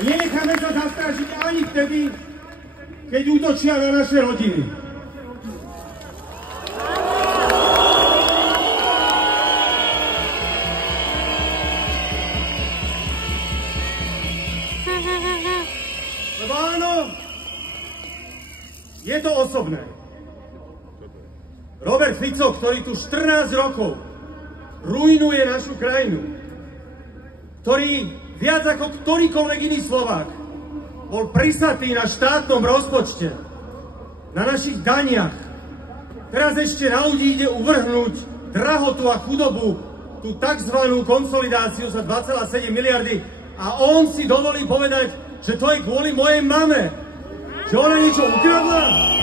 A nenecháme sa zastrašiť ani vtedy, keď útočia na naše rodiny. Lebo áno, je to osobné. Robert Fico, ktorý tu 14 rokov ruinuje našu krajinu, ktorý viac ako ktorýkoľvek iný Slovák bol prisatý na štátnom rozpočte, na našich daniach. Teraz ešte na ľudí ide uvrhnúť drahotu a chudobu, tú takzvanú konsolidáciu za 2,7 miliardy a on si dovolí povedať, že to je kvôli mojej mame, že ona niečo ukradla.